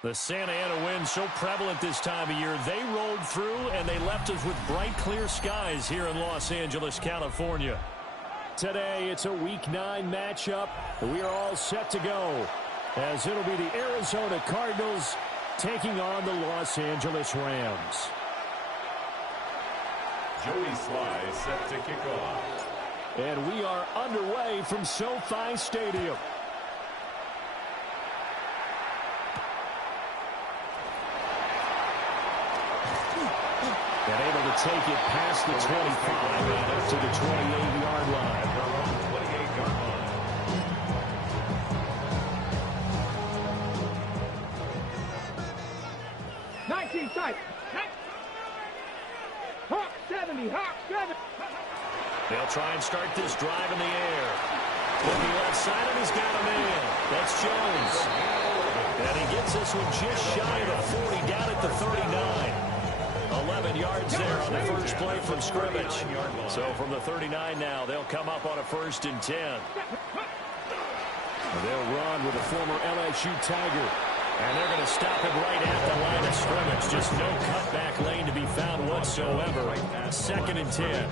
The Santa Ana wind so prevalent this time of year. They rolled through, and they left us with bright, clear skies here in Los Angeles, California. Today, it's a Week 9 matchup. We are all set to go, as it'll be the Arizona Cardinals taking on the Los Angeles Rams. Joey Sly set to kick off. And we are underway from SoFi Stadium. And able to take it past the 25 and up to the 28-yard line. 28-yard line. 19 tight. Hawk 70, Hawk 70. They'll try and start this drive in the air. Looking left side, and he's got a man. That's Jones. And he gets this one just shy of the 40, down at the 39. 11 yards there on the first play from scrimmage. So from the 39 now, they'll come up on a 1st and 10. They'll run with a former LSU Tiger. And they're going to stop him right at the line of scrimmage. Just no cutback lane to be found whatsoever. 2nd and 10.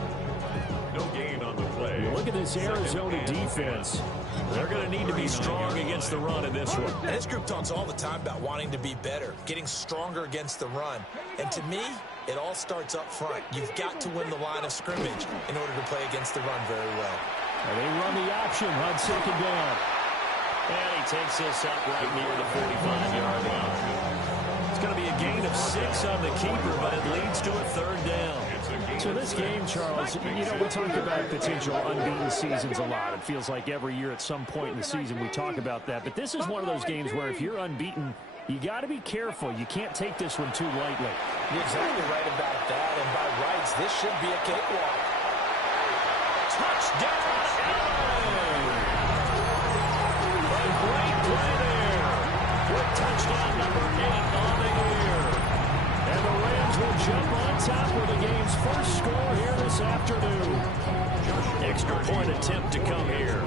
No gain on the play. Look at this Arizona defense. They're going to need to be strong against the run in this one. And this group talks all the time about wanting to be better, getting stronger against the run. And to me, it all starts up front. You've got to win the line of scrimmage in order to play against the run very well. And they run the option on 2nd down. And he takes this up right near the 45-yard line. It's going to be a gain of 6 on the keeper, but it leads to a 3rd down. So this game, Charles, you know, we talk about potential unbeaten seasons a lot. It feels like every year at some point in the season we talk about that. But this is one of those games where if you're unbeaten, you got to be careful. You can't take this one too lightly. You're exactly right about that. And by rights, this should be a cakewalk. Touchdown, Allen! A great play there with touchdown number 8 on the year. And the Rams will jump on top with the game's first score here this afternoon. Extra point attempt to come here.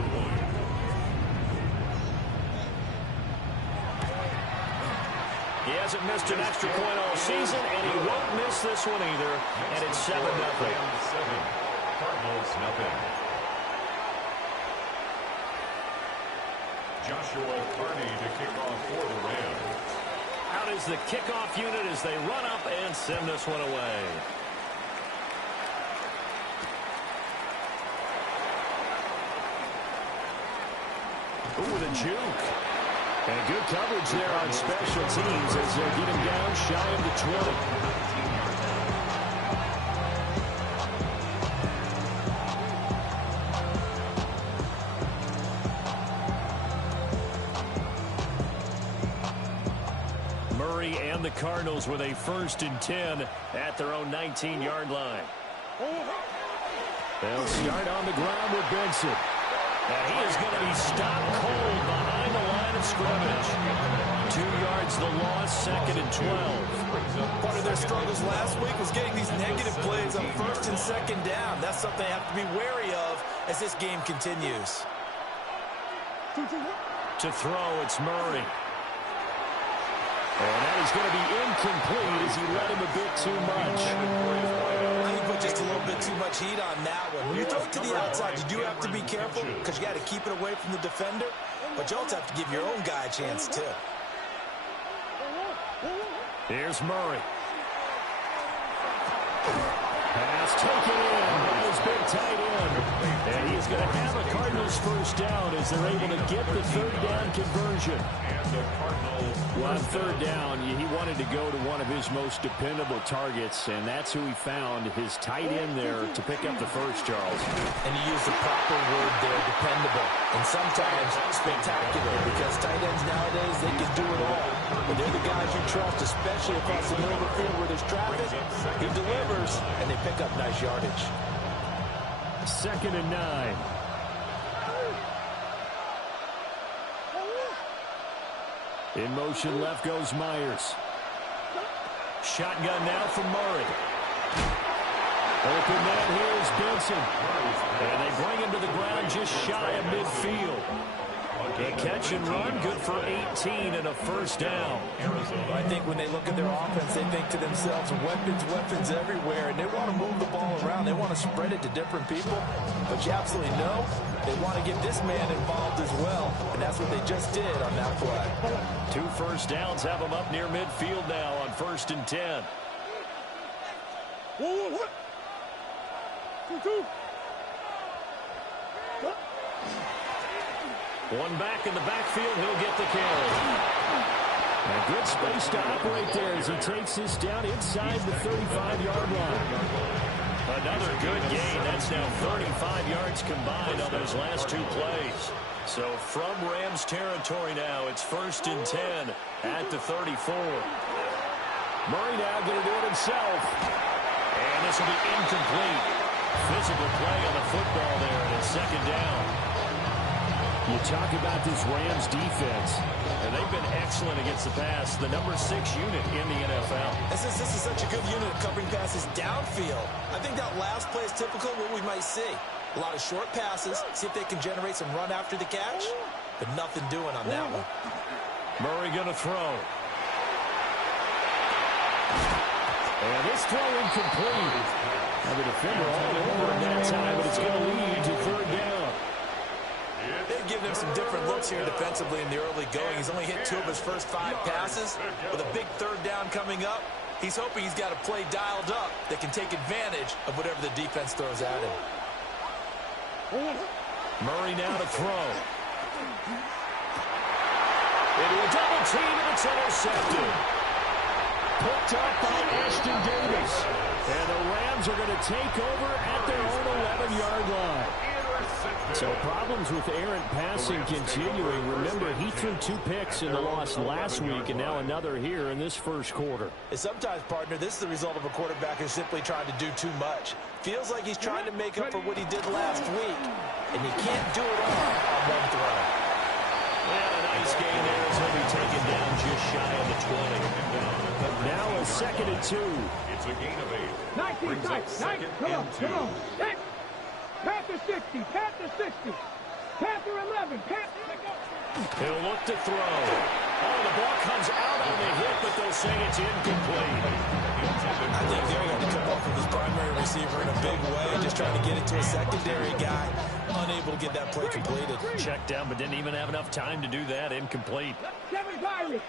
He hasn't missed an extra point all season, and he won't miss this one either. And it's 7-0. Cardinals, nothing. Joshua Carney to kick off for the Rams. Out is the kickoff unit as they run up and send this one away. Ooh, the juke. And good coverage there on special teams as they get him down shy of the 20. Murray and the Cardinals with a 1st and 10 at their own 19-yard line. They'll start on the ground with Benson. And he is going to be stopped cold behind the line of scrimmage. 2 yards the loss, 2nd and 12. Part of their struggles last week was getting these negative plays on 1st and 2nd down. That's something they have to be wary of as this game continues. To throw, it's Murray. And that is going to be incomplete as he led him a bit too much. I think he put just a little bit too much heat on that one. When you throw it to the outside, you do have to be careful because you got to keep it away from the defender. But you also have to give your own guy a chance, too. Here's Murray. Pass taken in by his big tight end. And he is going to have a Cardinals 1st down as they're able to get the 3rd down conversion. And the Cardinals. Well, on 3rd down, he wanted to go to one of his most dependable targets, and that's who he found, his tight end there, to pick up the first, Charles. And you use the proper word there, dependable. And sometimes spectacular, because tight ends nowadays, they can do it all. But they're the guys you trust, especially across the middle of the field where there's traffic. He delivers, and they pick up nice yardage. 2nd and 9. In motion left goes Myers. Shotgun now from Murray. Open man here is Benson. And they bring him to the ground just shy of midfield. A catch and run, good for 18 and a first down. I think when they look at their offense, they think to themselves, weapons everywhere, and they want to move the ball around. They want to spread it to different people. But you absolutely know they want to get this man involved as well, and that's what they just did on that play. 2 first downs have them up near midfield now on 1st and 10. What? 2. One back in the backfield, he'll get the carry. A good space to operate there as he takes this down inside the 35-yard line. Another good gain. That's now 35 yards combined on those last 2 plays. So from Rams territory now, it's 1st and 10 at the 34. Murray now going to do it himself. And this will be incomplete. Physical play on the football there, and it's 2nd down. You talk about this Rams defense, and they've been excellent against the pass, the number 6 unit in the NFL. This is such a good unit of covering passes downfield. I think that last play is typical of what we might see. A lot of short passes, see if they can generate some run after the catch, but nothing doing on that one. Murray going to throw. And this throw incomplete. Now the defender all over him that time, but it's going to lead to 3rd down. They've given him some different looks here defensively in the early going. He's only hit 2 of his first 5 passes. With a big 3rd down coming up, he's hoping he's got a play dialed up that can take advantage of whatever the defense throws at him. Murray now to throw. Into a double team, and it's intercepted. Picked up by Ashton Davis. And the Rams are going to take over at their own 11-yard line. So problems with errant passing continuing. Remember, he threw 2 picks in the loss last week, and now another here in this first quarter. And sometimes, partner, this is the result of a quarterback who's simply trying to do too much. Feels like he's trying to make up for what he did last week, and he can't do it all on one throw. And a nice gain there as he'll be taken down just shy of the 20. Now a 2nd and 2. It's a gain of 8. 19 tight. Come on. Panther 60. Panther 60. Panther 11. He'll look to throw. Oh, the ball comes out on the hit, but they'll say it's incomplete. I think they're going to come off of his primary receiver in a big way, just trying to get it to a secondary guy, unable to get that play completed. Checked down, but didn't even have enough time to do that. Incomplete. 7 Pirates.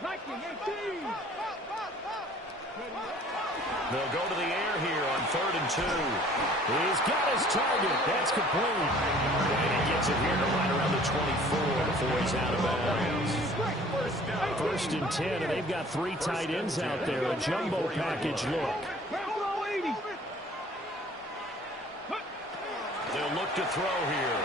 19-18. They'll go to the air here on 3rd and 2. He's got his target. That's complete. And he gets it here to right around the 24 before he's out of bounds. 1st and 10, and they've got 3 tight ends out there. A jumbo package look. They'll look to throw here.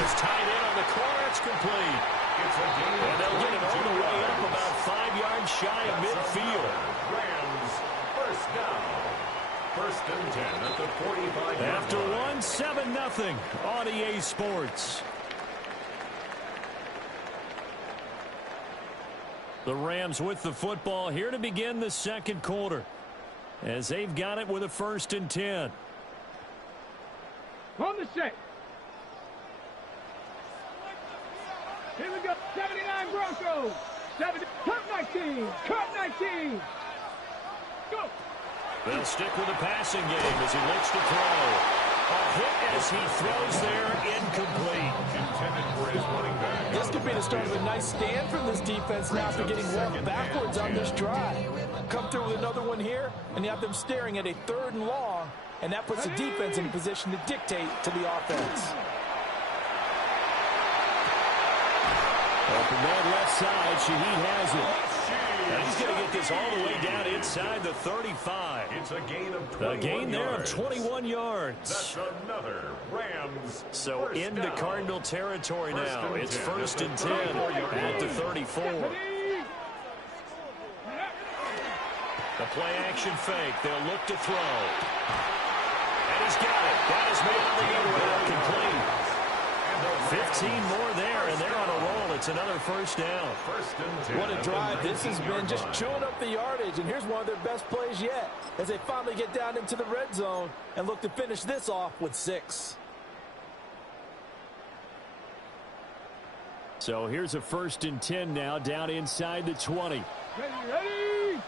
It's tight end on the corner. It's complete. And they'll get it all the way up about 5 yards shy of midfield. Rams, 1st down. 1st and 10 at the 45. After 1, 7-0 on EA Sports. The Rams with the football here to begin the 2nd quarter, as they've got it with a 1st and 10. On the set. Here we go. 79 Broncos. 70. Cut 19. Cut 19. Go. They'll stick with the passing game as he looks to throw. A hit as he throws there, incomplete. Intended for his running back. This could be the start of a nice stand from this defense now after getting walked backwards on this drive. Come through with another one here, and you have them staring at a 3rd and long, and that puts the defense in a position to dictate to the offense. Open man left side, Shaheed has it. And he's going to get this all the way down inside the 35. It's a gain of 21 A gain there of yards. 21 yards. That's another Rams. So first into down. Cardinal territory First now. and It's 10 1st and 10 at the 34. The play action fake. They'll look to throw. And he's got it. That is made on the end complete. 15 more there, and they're on a roll. It's another 1st down. First and 10 What a drive this has been, just chewing up the yardage, and here's one of their best plays yet as they finally get down into the red zone and look to finish this off with 6. So here's a 1st and 10 now, down inside the 20. Ready.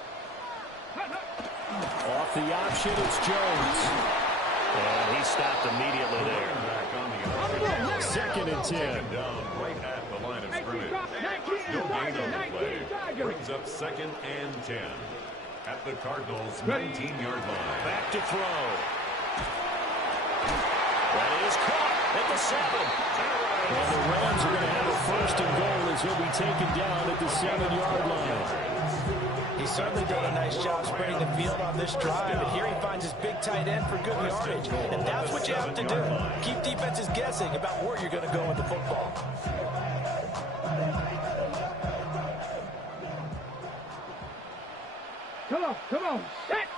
Off the option, it's Jones. And he stopped immediately there. 2nd and 10. Taken down right at the line of scrimmage. No gain on the play. Brings up 2nd and 10. At the Cardinals' 19-yard line. Back to throw. That is caught at the 7. And the Rams are going to have a 1st and goal as he'll be taken down at the 7-yard line. He's certainly done a nice job spreading the field on this drive, and here he finds his big tight end for good yardage. And that's what you have to do. Keep defenses guessing about where you're going to go with the football. Come on. Set.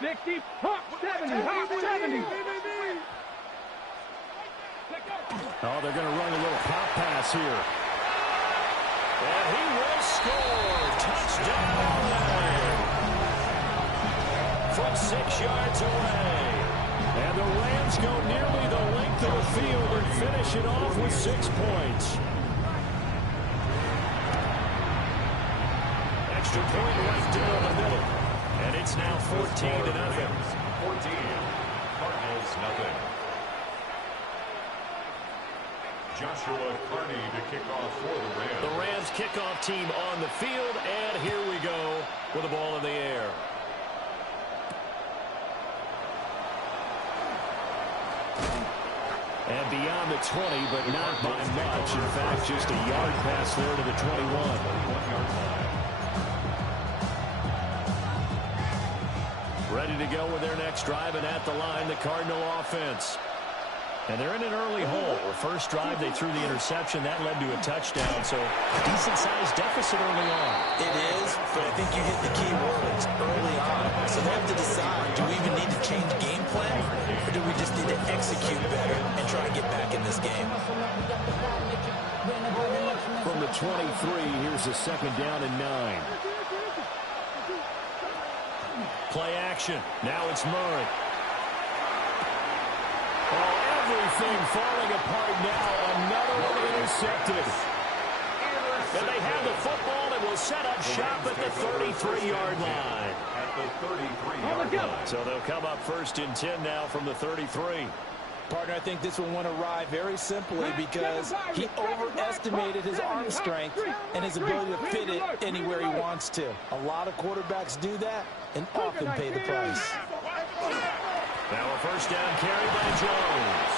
60. Hawk 70. Hawk 70. Oh, they're going to run a little pop pass here. And he will score. Touchdown. From 6 yards away. And the Rams go nearly the length of the field and finish it off with 6 points. Extra point right down the middle. And it's now 14-0. 14. Cardinals nothing. Joshua Carney to kick off for the Rams. The Rams kickoff team on the field, and here we go with the ball in the air. And beyond the 20, but not by much. In fact, just a yard pass there to the 21. 1-yard line. Ready to go with their next drive, and at the line, the Cardinal offense. And they're in an early hole. First drive, they threw the interception. That led to a touchdown, so decent-sized deficit early on. It is, but I think you hit the key words early on. So they have to decide, do we even need to change game plan, or do we just need to execute better and try to get back in this game? From the 23, here's a 2nd down and 9. Play action. Now it's Murray. Oh, everything falling apart now. Another one intercepted. And they have the football and will set up shop at the 33-yard line. At the 33-yard line. So they'll come up 1st and 10 now from the 33. Partner, I think this will want to ride very simply because he overestimated his arm strength and his ability to fit it anywhere he wants to. A lot of quarterbacks do that and often pay the price. Now a 1st down carry by Jones.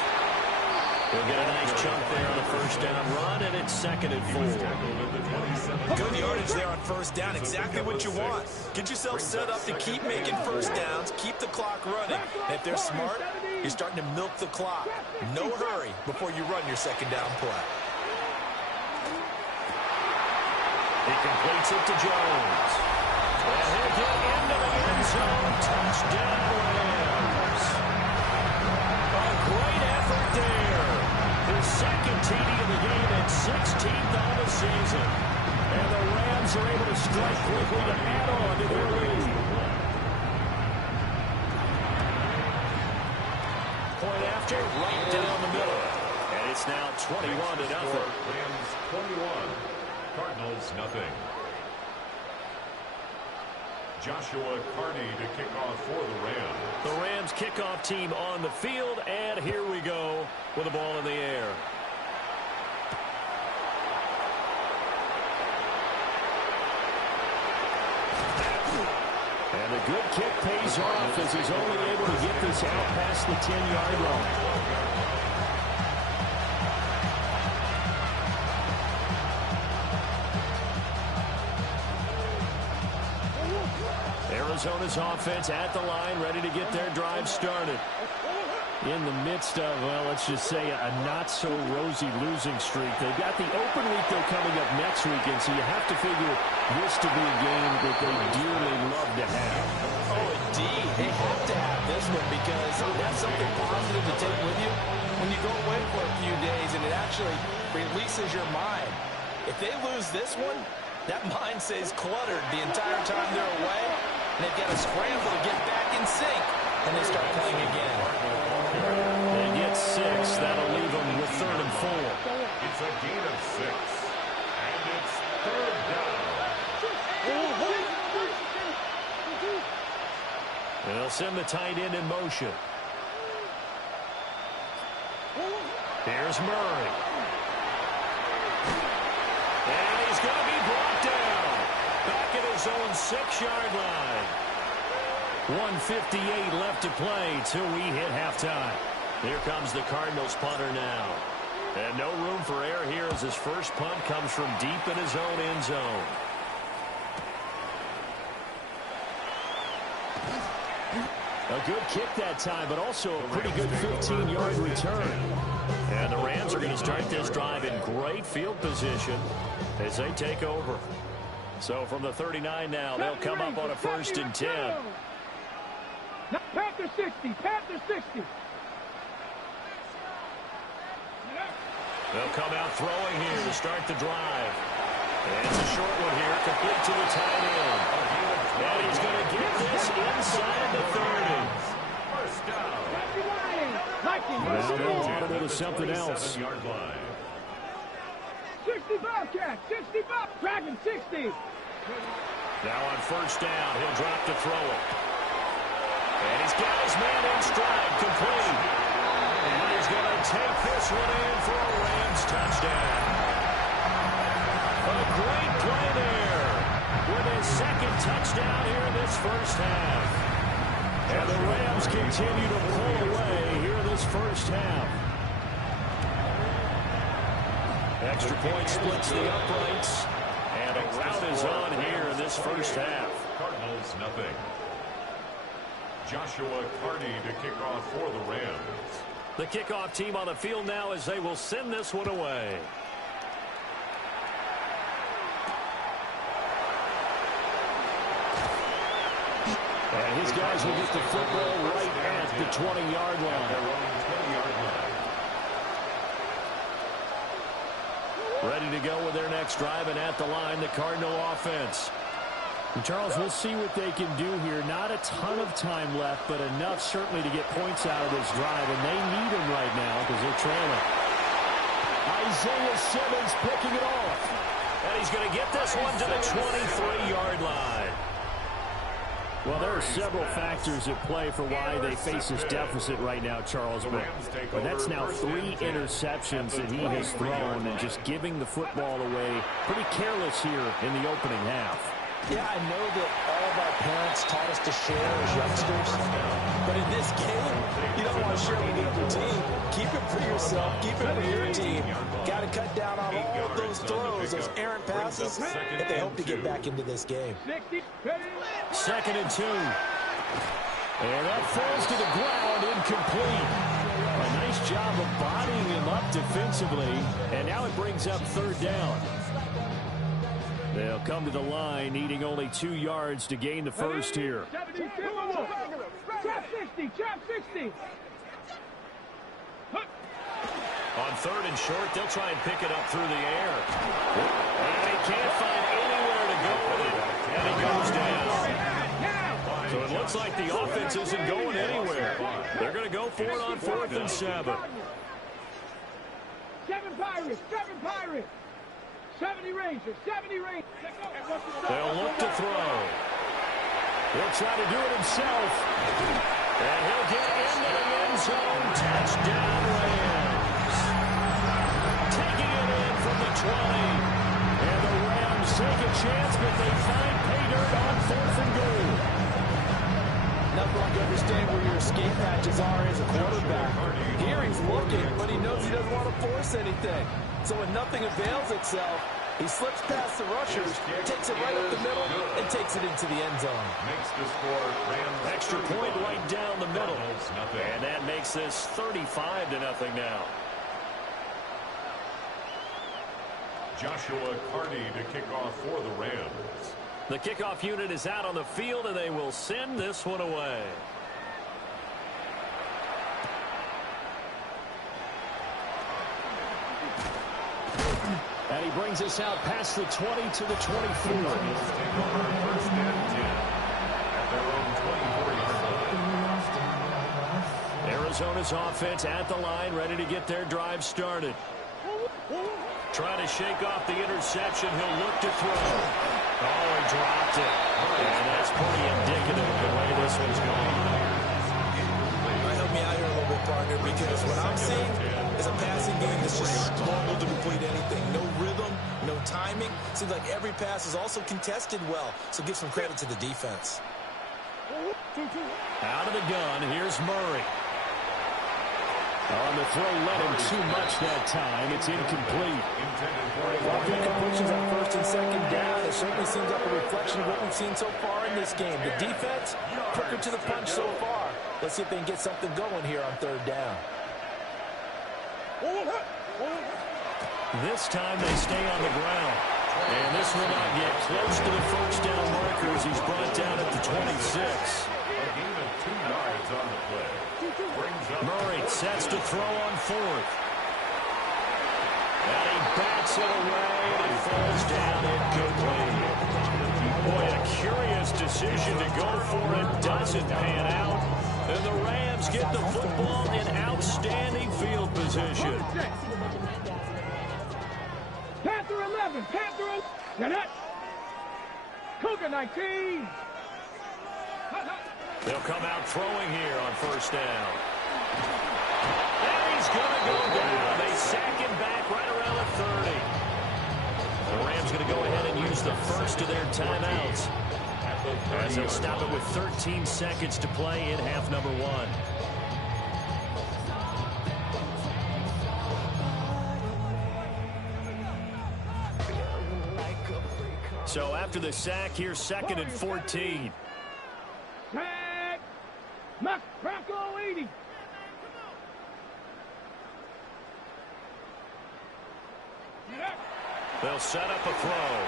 He'll get a nice chunk there on a 1st down run, and it's 2nd and 4. Good yardage there on 1st down. Exactly what you want. Get yourself set up to keep making 1st downs, keep the clock running. And if they're smart, you're starting to milk the clock. No hurry before you run your 2nd down play. He completes it to Jones. And he'll get into the end zone. Touchdown, Rams. A great effort there. His 2nd TD of the game and 16th on the season. And the Rams are able to strike quickly to add on to their lead. Point after, right down the middle. And it's now 21-0. Rams 21. Cardinals nothing. Joshua Carney to kick off for the Rams. The Rams kickoff team on the field, and here we go with the ball in the air. And a good kick pays off as he's only able to get this out past the 10-yard line. Arizona's offense at the line, ready to get their drive started. In the midst of, well, let's just say a not-so-rosy losing streak. They've got the open week, though, coming up next weekend, so you have to figure this to be a game that they dearly love to have. Oh, indeed. They have to have this one because that's something positive to take with you when you go away for a few days, and it actually releases your mind. If they lose this one, that mind stays cluttered the entire time they're away, and they've got to scramble to get back in sync, and they start playing again. They get 6. That'll leave them with 3rd and 4. It's a gain of 6. tight end in motion. Here's Murray. And he's going to be brought down. Back at his own 6-yard line. 1:58 left to play till we hit halftime. Here comes the Cardinals punter now. And no room for error here as his first punt comes from deep in his own end zone. A good kick that time, but also a pretty good 15-yard return. And the Rams are going to start this drive in great field position as they take over. So from the 39 now, they'll come up on a 1st and 10. Panther 60, Panther 60. They'll come out throwing here to start the drive. And it's a short one here, complete to the tight end. And he's going to get this inside the 30. First down. Now they'll run it to something else. 65 catch, 65, Dragon 60. Now on 1st down, he'll drop to throw it. And he's got his man in stride, complete. And he's going to take this one in for a Rams touchdown. A great play there with his 2nd touchdown here in this first half. And the Rams continue to pull away here in this first half. Extra point splits the uprights. And a rout is on here in this first half. Cardinals nothing. Joshua Carty to kick off for the Rams. The kickoff team on the field now as they will send this one away. And his guys will get the football right at the 20-yard line. Ready to go with their next drive, and at the line, the Cardinal offense. And Charles, we'll see what they can do here. Not a ton of time left, but enough certainly to get points out of this drive, and they need them right now because they're trailing. Isaiah Simmons picking it off. And he's going to get this one to the 23-yard line. Well, there are several factors at play for why they face this deficit right now, Charles. But that's now 3 interceptions that he has thrown and just giving the football away pretty careless here in the opening half. Yeah, I know that all of our parents taught us to share as youngsters. But in this game, you don't want to share with the other team. Keep it for yourself. Keep it for your team. Got to cut down on all of those throws, those errant passes, if they hope to get back into this game. 2nd and 2. And that falls to the ground, incomplete. A nice job of bodying him up defensively. And now it brings up 3rd down. They'll come to the line, needing only 2 yards to gain the first here. Trap 60, trap 60. On 3rd and short, they'll try and pick it up through the air. And he can't find anywhere to go with it. And he goes down. So it looks like the offense isn't going anywhere. They're going to go for it on 4th and 7. 7 Pirates, 7 Pirates. 70 Rangers, 70 Rangers. They'll look to throw. He'll try to do it himself. And he'll get into the end zone. Touchdown, Rams. Taking it in from the 20. And the Rams take a chance, but they find pay dirt on 4th and goal. Nothing like understand where your escape patches are as a quarterback. Here he's looking, but he knows he doesn't want to force anything. So when nothing avails itself, he slips past the rushers, takes it right up the middle, and takes it into the end zone. Makes the score Rams. Extra point right down the middle. And that makes this 35-0 now. Joshua Carty to kick off for the Rams. The kickoff unit is out on the field, and they will send this one away. And he brings us out past the 20 to the 24. Take over 1st and 10 at their own 24-yard line. Arizona's offense at the line, ready to get their drive started. Trying to shake off the interception. He'll look to throw. Oh, he dropped it. And that's pretty indicative of the way this one's going. partner, because what I'm seeing is a passing game that's just struggled to complete anything. No rhythm, no timing. Seems like every pass is also contested well, so give some credit to the defense. Out of the gun, here's Murray. On the throw, led him too much that time. It's incomplete. A lot of incompletions on first and second down. It certainly seems like a reflection of what we've seen so far in this game. The defense, quicker to the punch so far. Let's see if they can get something going here on third down. This time they stay on the ground. And this will not get close to the first down markers. He's brought down at the 26. A gain of 2 yards on the play. Murray sets to throw on fourth. And he bats it away, and it falls down incomplete. Boy, a curious decision to go for it. Doesn't pan out. And the Rams get the football in outstanding field position. Panther 11, Panther 11. Now that. Cougar 19. They'll come out throwing here on first down. And he's going to go down. They sack him back right around the 30. The Rams going to go ahead and use the first of their timeouts, as they'll stop it with 13 seconds to play in half number 1. So after the sack, here's 2nd and 14. Tag. Mac Franco 80. They'll set up a throw.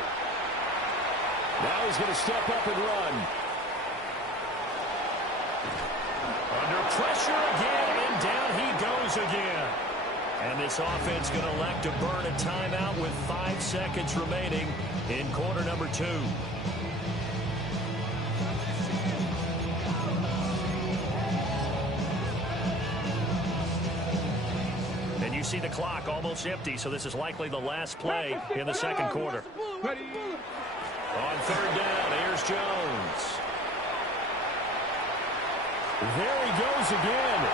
Now he's going to step up and run. Under pressure again, and down he goes again. And this offense going to elect to burn a timeout with 5 seconds remaining in quarter number 2. And you see the clock almost empty, so this is likely the last play in the second quarter. On third down, here's Jones. There he goes again.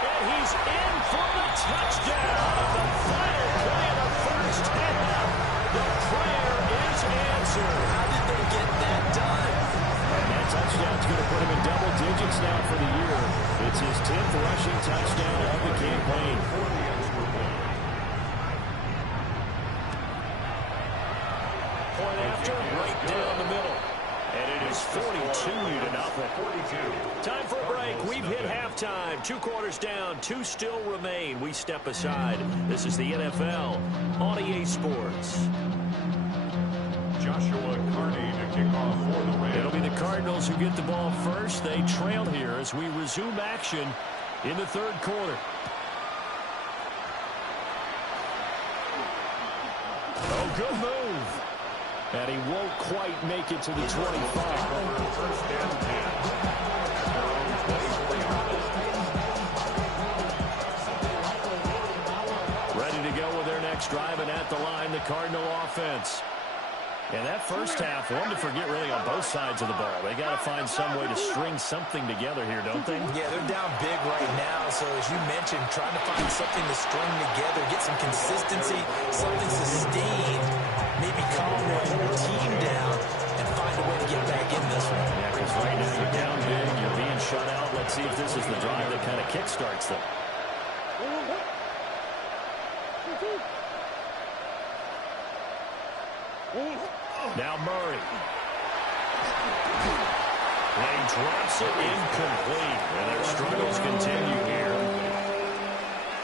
And he's in for the touchdown. The final play of the first half. The prayer is answered. How did they get that done? And that touchdown's going to put him in double digits now for the year. It's his 10th rushing touchdown of the campaign. Point after, right down the middle. And it is 42-0. Time for a break. We've hit halftime. 2 quarters down. 2 still remain. We step aside. This is the NFL on EA Sports. Joshua Carney to kick off for the Rams. It'll be the Cardinals who get the ball first. They trail here as we resume action in the third quarter. Oh, good move. And he won't quite make it to the 25. First down 10. Ready to go with their next drive, and at the line, the Cardinal offense. And that first half, one to forget really on both sides of the ball. They got to find some way to string something together here, don't they? Yeah, they're down big right now. So as you mentioned, trying to find something to string together, get some consistency, something sustained, maybe calm your team down and find a way to get back in this one. Yeah, because right now you're down big, you're being shut out. Let's see if this is the drive that kind of kickstarts them. Now Murray. And he drops it incomplete. And their struggles continue here.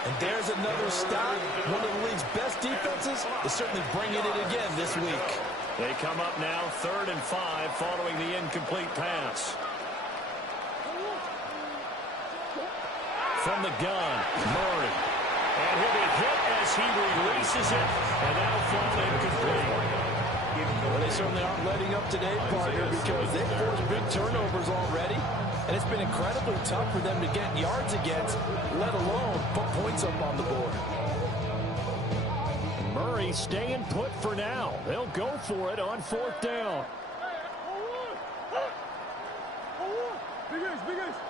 And there's another stop. One of the league's best defenses is certainly bringing it again this week. They come up now 3rd and 5 following the incomplete pass. From the gun, Murray. And he'll be hit as he releases it. And that'll fall incomplete. Well, they certainly aren't letting up today, partner, because they've forced big turnovers already. And it's been incredibly tough for them to get yards against, let alone put points up on the board. Murray staying put for now. They'll go for it on 4th down. Big ace, big ace.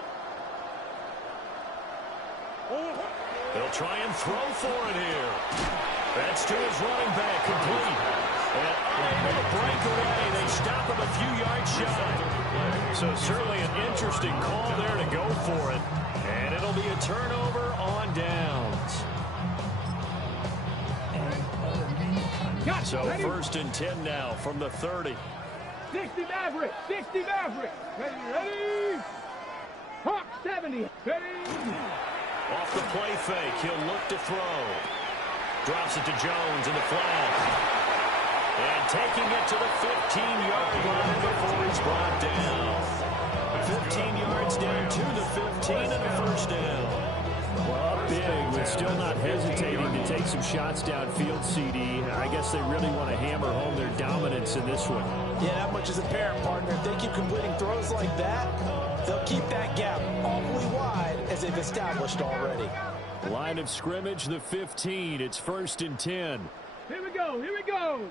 They'll try and throw for it here. That's to his running back, complete. And unable to break away. They stop him a few yards shy. So certainly an interesting call there to go for it. And it'll be a turnover on downs. So first and 10 now from the 30. 60 Maverick, 60 Maverick. Ready? Hawk 70. Ready? Off the play fake, he'll look to throw. Drops it to Jones in the flat. And taking it to the 15-yard line before he's brought down. 15 yards down to the 15 and a first down. Well, up big, but still not hesitating to take some shots downfield, CD. I guess they really want to hammer home their dominance in this one. Yeah, that much is apparent, partner. If they keep completing throws like that, they'll keep that gap awfully wide as they've established already. Line of scrimmage, the 15. It's first and 10. Here we go, here we go.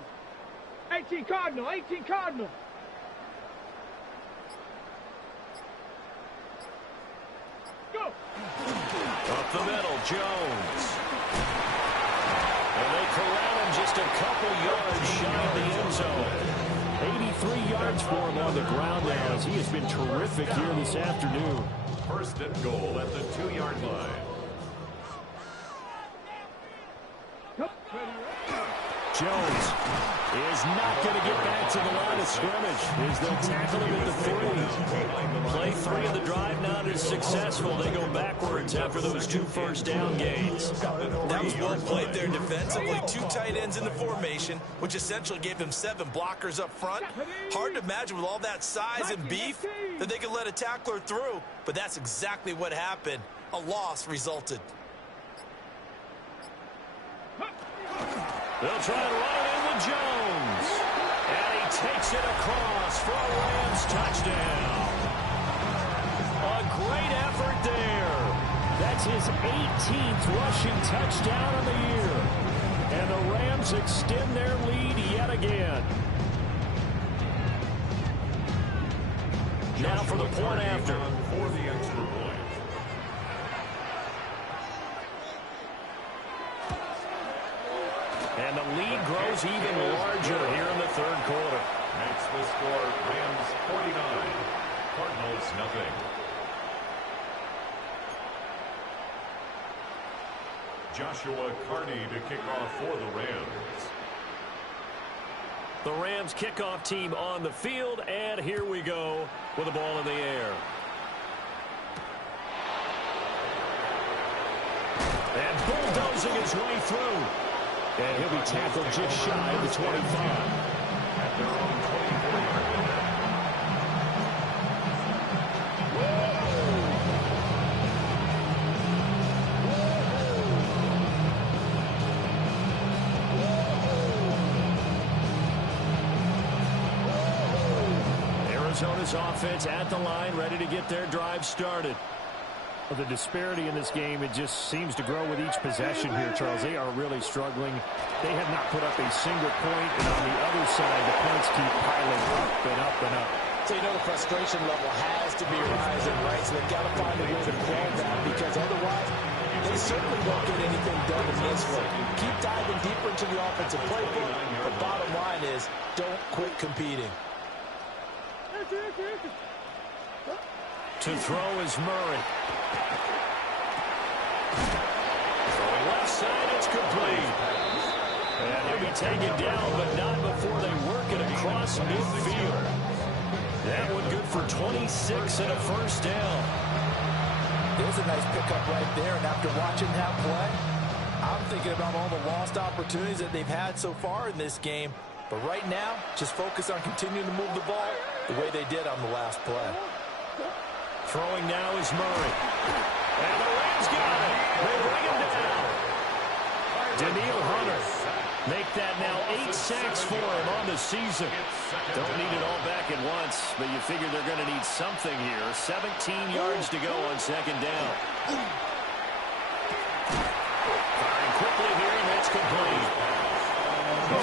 18 Cardinal, 18 Cardinal. Go. Up the middle, Jones. And they corral him just a couple yards shy of the end zone. 83 yards for him on the ground now as he has been terrific here this afternoon. First and goal at the 2-yard line. Jones is not going to get back to the line of scrimmage as they'll tackle him at the 3. Play 3 of the drive not as successful. They go backwards after those 2 first down gains. That was well played there defensively. 2 tight ends in the formation, which essentially gave them 7 blockers up front. Hard to imagine with all that size and beef that they could let a tackler through, but that's exactly what happened. A loss resulted. They'll try to run it in with Jones. And he takes it across for a Rams touchdown. A great effort there. That's his 18th rushing touchdown of the year. And the Rams extend their lead yet again. Now for the point after. For the extra point. And the lead grows even larger here in the third quarter. Makes the score Rams 49, Cardinals nothing. Joshua Carney to kick off for the Rams. The Rams kickoff team on the field, and here we go with the ball in the air. And bulldozing his way through. And he'll be tackled just shy of the 25. At their own 24-yard line. Arizona's offense at the line, ready to get their drive started. Well, the disparity in this game, it just seems to grow with each possession here, Charles. They are really struggling. They have not put up a single point, and on the other side, the points keep piling up and up and up. So you know the frustration level has to be rising, right? So they've got to find a way to quell that, because otherwise they certainly won't get anything done in this one. Keep diving deeper into the offensive playbook. The bottom line is don't quit competing. To throw is Murray. From left side, it's complete. And he'll be taken down, but not before they work it across midfield. That one good for 26 and a first down. There's a nice pickup right there, and after watching that play, I'm thinking about all the lost opportunities that they've had so far in this game. But right now, just focus on continuing to move the ball the way they did on the last play. Throwing now is Murray. And the Rams got it. They bring him down. Daniil Hunter make that now 8 sacks for him on the season. Don't need it all back at once, but you figure they're going to need something here. 17 yards to go on second down. Firing quickly here, and that's complete.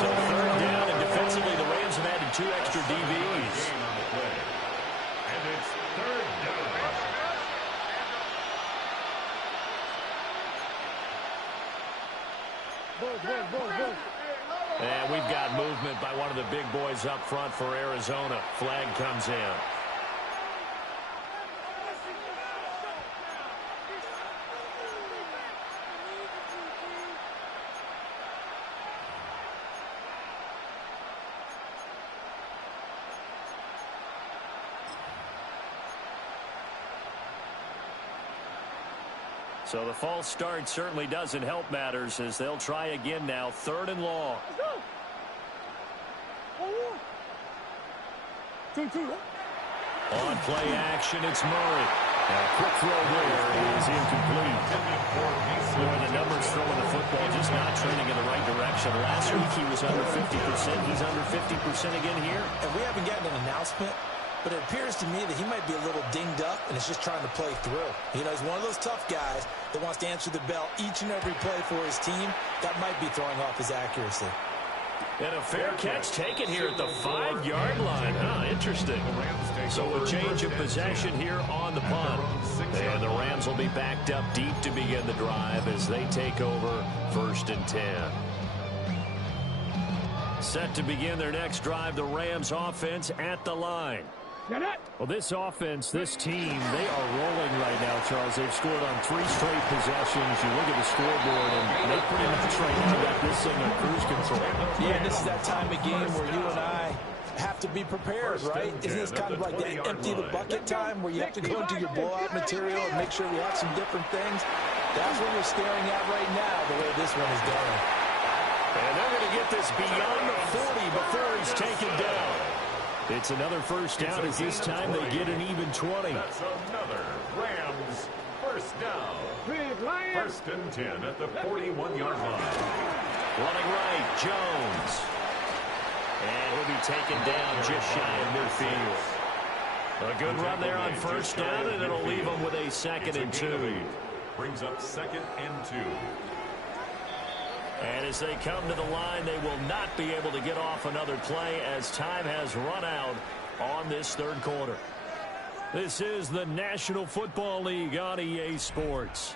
So third down, and defensively the Rams have added 2 extra DBs. And it's third down. And we've got movement by one of the big boys up front for Arizona. Flag comes in. So the false start certainly doesn't help matters as they'll try again now. 3rd and long. On play action, it's Murray. A quick throw there is incomplete. Boy, the numbers throwing the football just not trending in the right direction. Last week he was under 50%. He's under 50% again here. And we haven't gotten an announcement, but it appears to me that he might be a little dinged up and is just trying to play through. You know, he's one of those tough guys that wants to answer the bell each and every play for his team. That might be throwing off his accuracy. And a fair catch taken here at the 5-yard line. Huh, interesting. So a change of possession here on the punt. And the Rams will be backed up deep to begin the drive as they take over 1st and 10. Set to begin their next drive, the Rams offense at the line. Well, this offense, this team, they are rolling right now, Charles. They've scored on 3 straight possessions. You look at the scoreboard, and they pretty much right now got this thing on cruise control. Yeah, this is that time of game where you and I have to be prepared, right? Isn't this kind of like that empty the bucket time where you have to go into your blowout material and make sure we have some different things? That's what we're staring at right now, the way this one is going. And they're going to get this beyond the 40 before he's taken down. It's another first down as this time they get an even 20. That's another Rams first down. 1st and 10 at the 41-yard line. Running right, Jones. And he'll be taken down just shy of midfield. A good run there on first down, and it'll leave them with a 2nd and 2. Brings up 2nd and 2. And as they come to the line, they will not be able to get off another play as time has run out on this 3rd quarter. This is the National Football League on EA Sports.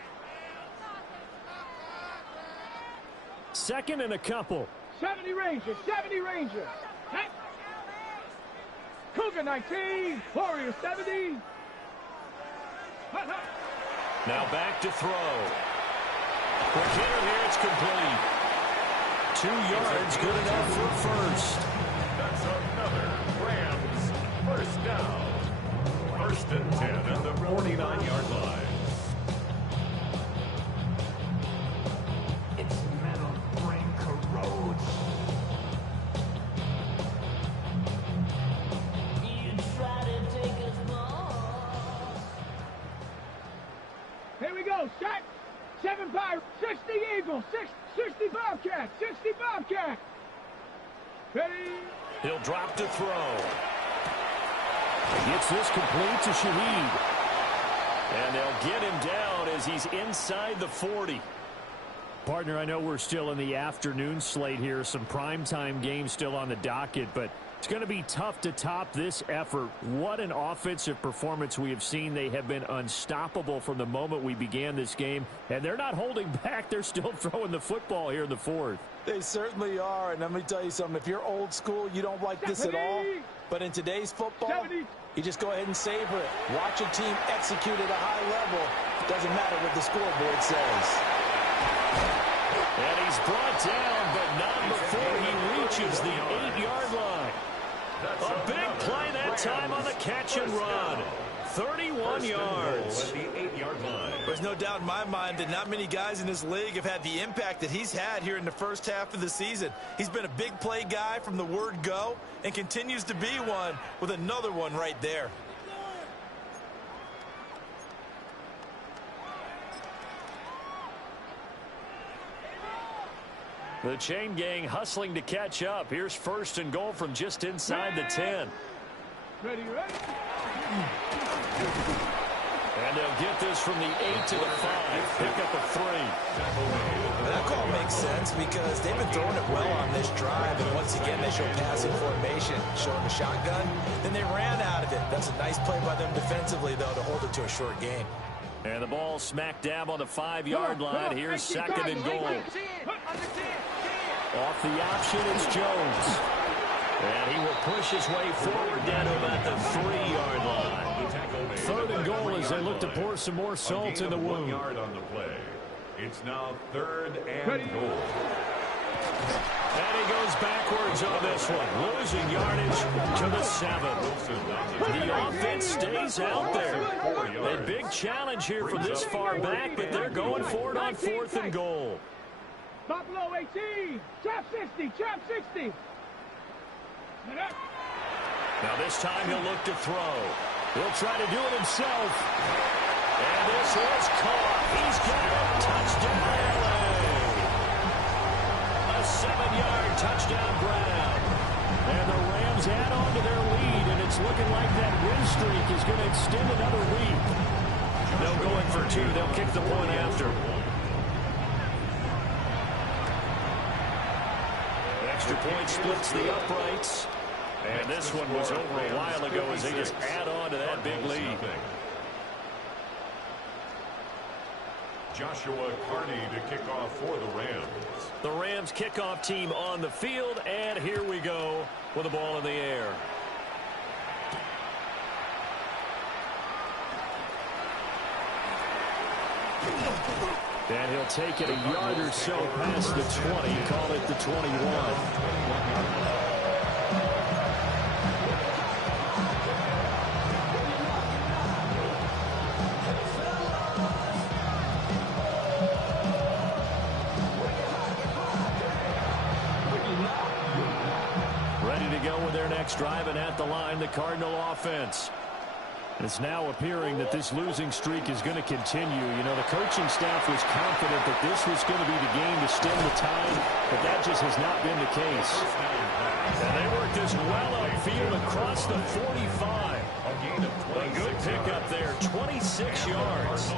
2nd and a couple. 70 Rangers, 70 Rangers. Hey. Cougar 19, Warriors 70. Now back to throw. Quick hitter here, it's complete. 2 yards, good enough for 1st. That's another Rams first down. 1st and 10 at the 49-yard line. It's metal brain corrodes. You try to take us more. Here we go, set. 7 Pirates, 60 Eagles, 60 Bobcats, 60 Bobcats. Ready? He'll drop to throw. Gets this complete to Shaheed. And they'll get him down as he's inside the 40. Partner, I know we're still in the afternoon slate here. Some primetime games still on the docket, but it's going to be tough to top this effort. What an offensive performance we have seen. They have been unstoppable from the moment we began this game, and they're not holding back. They're still throwing the football here in the 4th. They certainly are, and let me tell you something. If you're old school, you don't like this at all. But in today's football, you just go ahead and savor it. Watch your team execute at a high level. It doesn't matter what the scoreboard says. And he's brought down, but not before he reaches the 8-yard line. A big play that time on the catch and run. 31 yards. At the 8-yard line. There's no doubt in my mind that not many guys in this league have had the impact that he's had here in the first half of the season. He's been a big play guy from the word go and continues to be one with another one right there. The chain gang hustling to catch up. Here's 1st and goal from just inside the 10. Ready, ready. And they'll get this from the 8 to the 5. Pick up a 3. That call makes sense because they've been throwing it well on this drive, and once again they show passing formation, showing the shotgun. Then they ran out of it. That's a nice play by them defensively, though, to hold it to a short gain. And the ball smack dab on the 5-yard line. Here's second and goal. Off the option, it's Jones. And he will push his way forward down to about the 3-yard line. Third and goal as they look to pour some more salt in the wound. 1 yard on the play. It's now third and goal. And he goes backwards on this one, losing yardage to the 7. The offense stays out there. A big challenge here from this far back, but they're going for it on 4th and goal. Buffalo 18, trap 60, trap 60. Now this time he'll look to throw. He'll try to do it himself. And this is caught. He's got it. Touchdown, LA. A 7-yard touchdown Brown. And the Rams add on to their lead, and it's looking like that win streak is going to extend another week. They'll go in for 2. They'll kick the point after. Extra point splits the uprights. And this one was over a while ago as they just add on to that big lead. Joshua Carney to kick off for the Rams. The Rams kickoff team on the field, and here we go with the ball in the air. And he'll take it a yard or so past the 20, call it the 21. Driving at the line, the Cardinal offense. It's now appearing that this losing streak is going to continue. You know, the coaching staff was confident that this was going to be the game to stem the tide, but that just has not been the case. And they worked this well upfield across the 45. A good pickup there, 26 yards.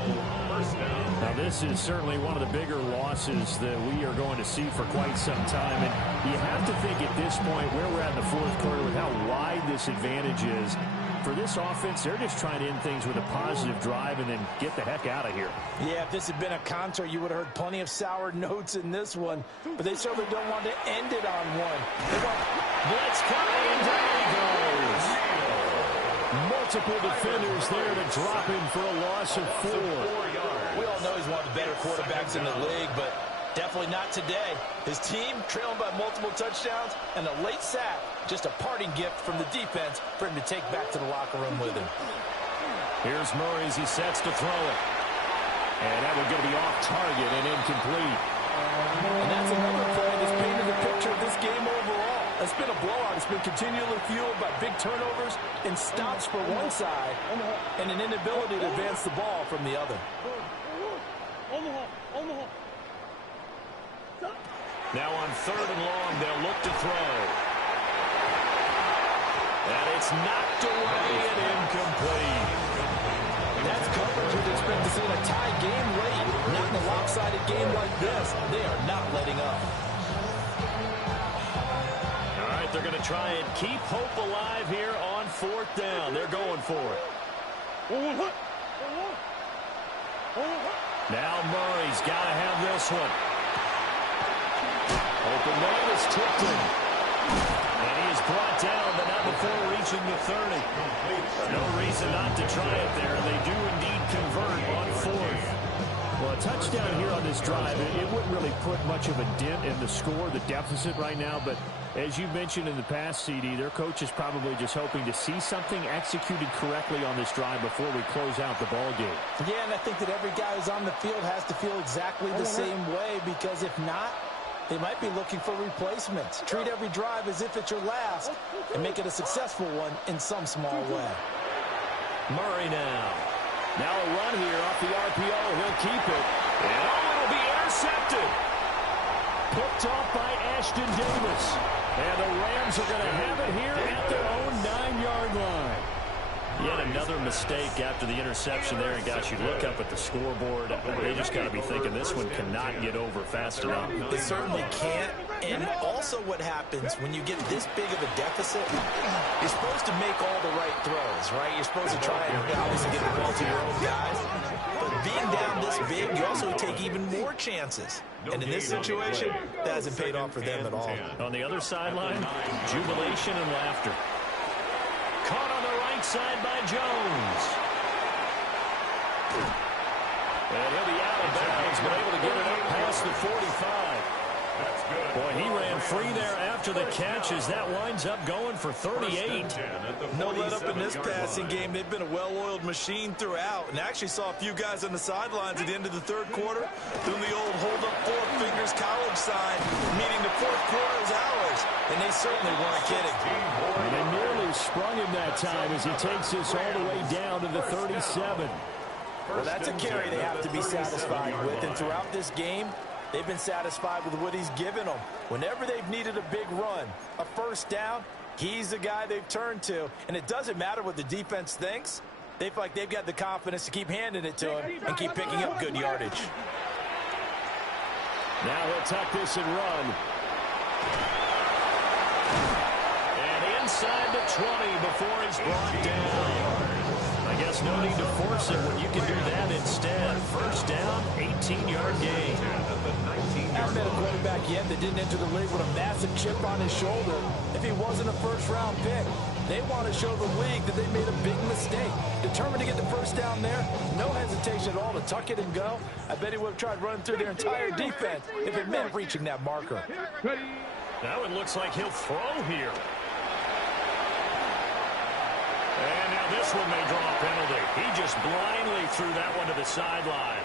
Now, this is certainly one of the bigger losses that we are going to see for quite some time. And you have to think at this point, where we're at in the 4th quarter, with how wide this advantage is, for this offense, they're just trying to end things with a positive drive and then get the heck out of here. Yeah, if this had been a concert, you would have heard plenty of sour notes in this one. But they certainly don't want to end it on one. They want blitz coming, and down he goes. Multiple defenders there to drop him for a loss of 4. We all know he's one of the better quarterbacks in the league, but definitely not today. His team trailing by multiple touchdowns, and a late sack, just a parting gift from the defense for him to take back to the locker room with him. Here's Murray as he sets to throw it. And that one's going to be off target and incomplete. And that's another play that's painted the picture of this game overall. It's been a blowout. It's been continually fueled by big turnovers and stops for one side and an inability to advance the ball from the other. Now on 3rd and long, they'll look to throw. And it's knocked away and incomplete. That's coverage you'd expect to see in a tie game late. Not in a lopsided game like this. They are not letting up. All right, they're going to try and keep hope alive here on 4th down. They're going for it. Now Murray's got to have this one. Open man is tipped in. And he is brought down, but not before reaching the 30. No reason not to try it there. They do indeed convert on 4th. Well, a touchdown here on this drive, it wouldn't really put much of a dent in the score, the deficit right now. But as you mentioned in the past, CD, their coach is probably just hoping to see something executed correctly on this drive before we close out the ball game. Yeah, and I think that every guy who's on the field has to feel exactly the same way, because if not, they might be looking for replacements. Treat every drive as if it's your last and make it a successful one in some small way. Murray now. Now a run here off the RPO. He'll keep it. And it'll be intercepted. Picked off by Ashton Davis. And the Rams are going to have it here at their own 9-yard line. Yet another mistake after the interception there. And gosh, you look up at the scoreboard. They just got to be thinking this one cannot get over fast enough. It certainly can't. And also what happens when you get this big of a deficit, you're supposed to make all the right throws, right? You're supposed to try and obviously get the ball to your own guys. But being down this big, you also take even more chances. And in this situation, that hasn't paid off for them at all. On the other sideline, jubilation and laughter. Caught on the right side by Jones. And he'll be out of bounds, but able to get it up past the 45. Boy, he ran free there after the catch as that winds up going for 38. No let up in this passing game. They've been a well-oiled machine throughout. And actually saw a few guys on the sidelines at the end of the third quarter doing the old hold up 4 fingers college sign, meaning the fourth quarter is ours. And they certainly weren't kidding. And they nearly sprung him that time as he takes this all the way down to the 37. Well, that's a carry they have to be satisfied with. And throughout this game, they've been satisfied with what he's given them. Whenever they've needed a big run, a first down, he's the guy they've turned to. And it doesn't matter what the defense thinks. They feel like they've got the confidence to keep handing it to him and keep picking up good yardage. Now he'll tuck this and run. And inside the 20 before he's brought down. I guess no need to force it when you can do that instead. First down, 18-yard gain. I've met a quarterback yet that didn't enter the league with a massive chip on his shoulder if he wasn't a first-round pick. They want to show the league that they made a big mistake. Determined to get the first down there, no hesitation at all to tuck it and go. I bet he would have tried running through their entire defense if it meant reaching that marker. Now it looks like he'll throw here. And now this one may draw a penalty. He just blindly threw that one to the sideline.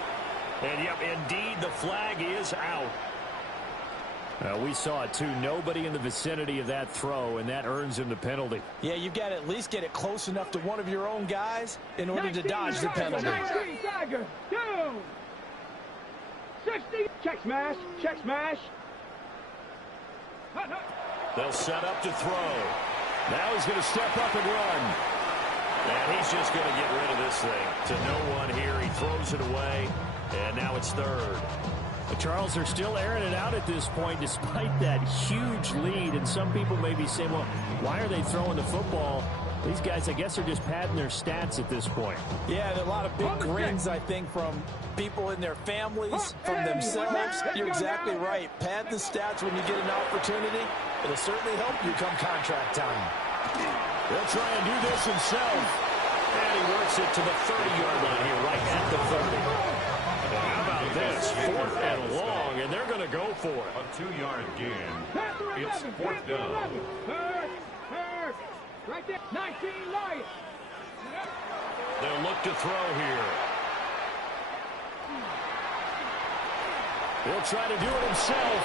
And, yep, indeed, the flag is out. We saw it, too. Nobody in the vicinity of that throw, and that earns him the penalty. Yeah, you've got to at least get it close enough to one of your own guys in order to dodge the penalty. 19 Tiger, 2. 60. Check smash. Check smash. They'll set up to throw. Now he's going to step up and run. And he's just going to get rid of this thing to no one here. He throws it away, and now it's third. The Charles are still airing it out at this point despite that huge lead. And some people may be saying, well, why are they throwing the football? These guys, I guess, are just padding their stats at this point. Yeah, there are a lot of big grins, I think, from people in their families, from themselves. You're exactly right. Pad the stats when you get an opportunity. It'll certainly help you come contract time. He'll try and do this himself. And he works it to the 30-yard line here, right at the 30. Well, how about this? 4th and long, and they're going to go for it. A 2-yard gain. It's 4th down. Third. Right there. 19 Lions. They'll look to throw here. He'll try to do it himself.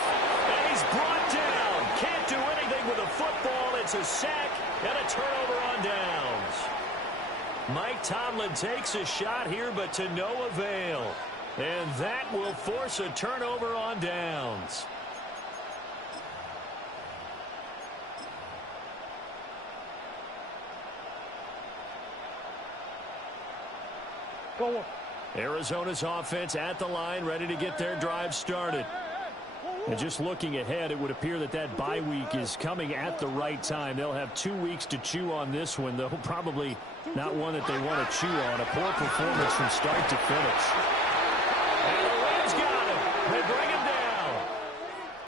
And he's brought down. Can't do anything with a football. It's a sack and a turnover on downs. Mike Tomlin takes a shot here, but to no avail. And that will force a turnover on downs. Go. Arizona's offense at the line, ready to get their drive started. And just looking ahead, it would appear that that bye week is coming at the right time. They'll have 2 weeks to chew on this one, though probably not one that they want to chew on. A poor performance from start to finish. And the wind's got